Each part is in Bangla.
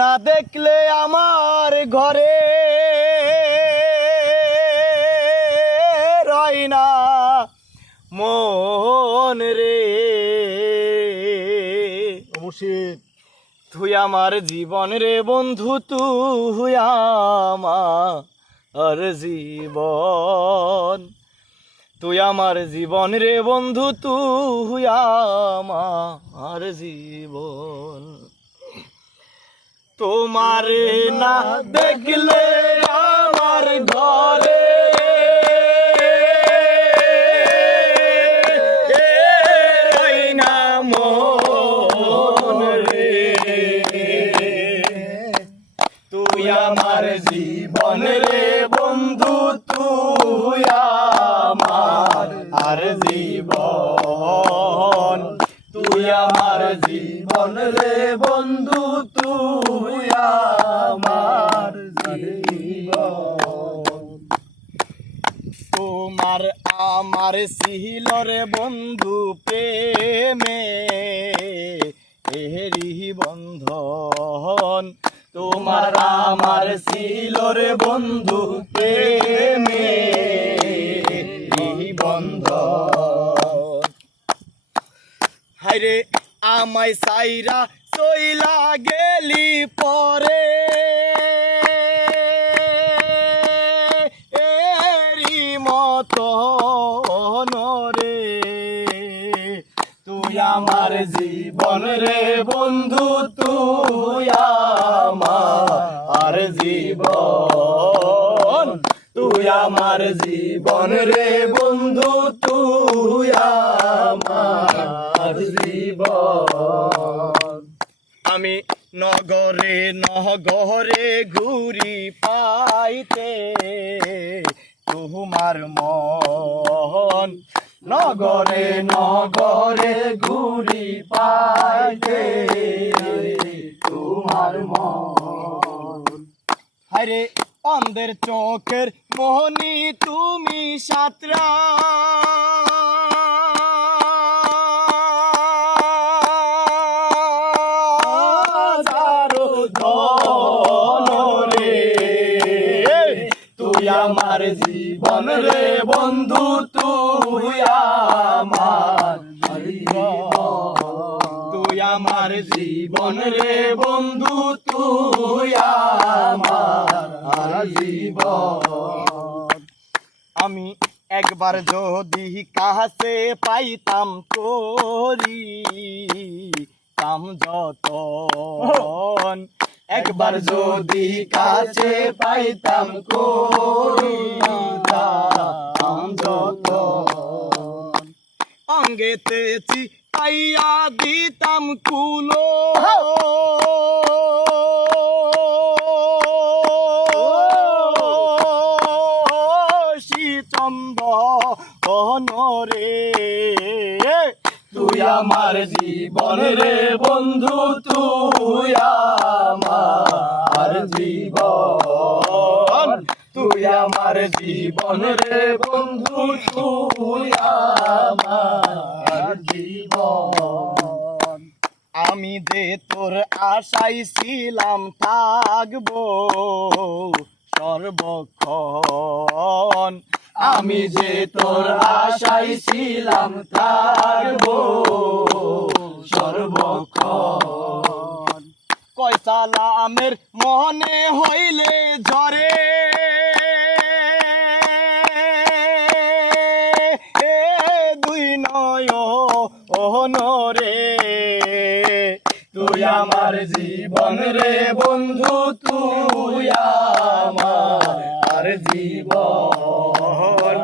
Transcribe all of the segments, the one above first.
না দেখলে আমার ঘরে রয় না মন রে মুর্শিদ, তুই আমার জীবন রে বন্ধু, তুই আমার জীবন, তুই আমার জীবন রে বন্ধু, তুই আমার জীবন। তোমারে না দেখলে আমার ঘরে না মন রে, তুই আমার জীবন রে বন্ধু, তুই আমার জীবন, তুই আমার জীবন রে বন্ধু, তুই আমার জীবন। তোমার আমার ছিল রে বন্ধু প্রেমে এরি বন্ধন, তোমার আমার ছিল রে বন্ধু প্রেমে বন্ধন। হায়রে আমায় সাইরা চইলা গেলি পরে এরি মতন রে, তুই আমার জীবন রে বন্ধু, তুই আমার জীবন, তুই আমার জীবন রে বন্ধু, তুই আমার জীবন। আমি নগরে নগরে ঘুরি পাইতে তোমার মন, নগরে নগরে ঘুরি পাইতে তোমার মন। হায়রে অন্ধের চোখের মোহনী তুমি সাতরা, তুই আমার জীবন রে বন্ধু, তুই আমার জীবন, তুই আমার জীবন রে বন্ধু, তুই আমার জীবন। আমি একবার যদি কাছে পাইতাম তোরি কাম যতন, একবার যদি কাছে পাইতাম করিতাম যতন, অঙ্গেতে চিপাইয়া দিতাম কুলো চন্দন রে, তুই আমার জীবন রে বন্ধু, তুই আমার জীবন, তুই আমার জীবন রে বন্ধু, তুই আমার জীবন। আমি যে তোর আশায় ছিলাম থাকবো সর্বক্ষণ, আমি যে তোর আশায় ছিলাম থাকবো সর্বক্ষণ। কয় সালামের মনে হইলে ঝরে দুই নয়ন রে, তুই আমার জীবন রে বন্ধু, তুই আমার জীবন,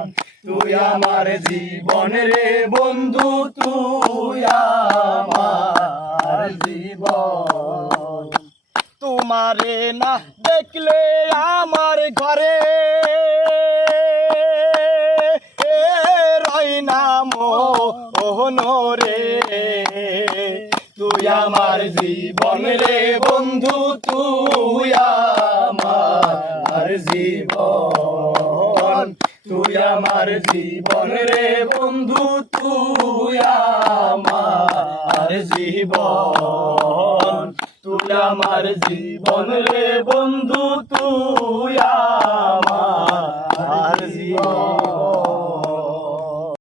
তুই আমার জীবন রে বন্ধু, তুই আমার জীবন। তোমারে না দেখলে আমার ঘরে রয় না মন রে, তুই আমার জীবন রে বন্ধু, তুই আমার জীবন, তুই আমার জীবন রে বন্ধু, তুই আমার জীবন, তুই আমার জীবন রে বন্ধু তুই আমার জীবন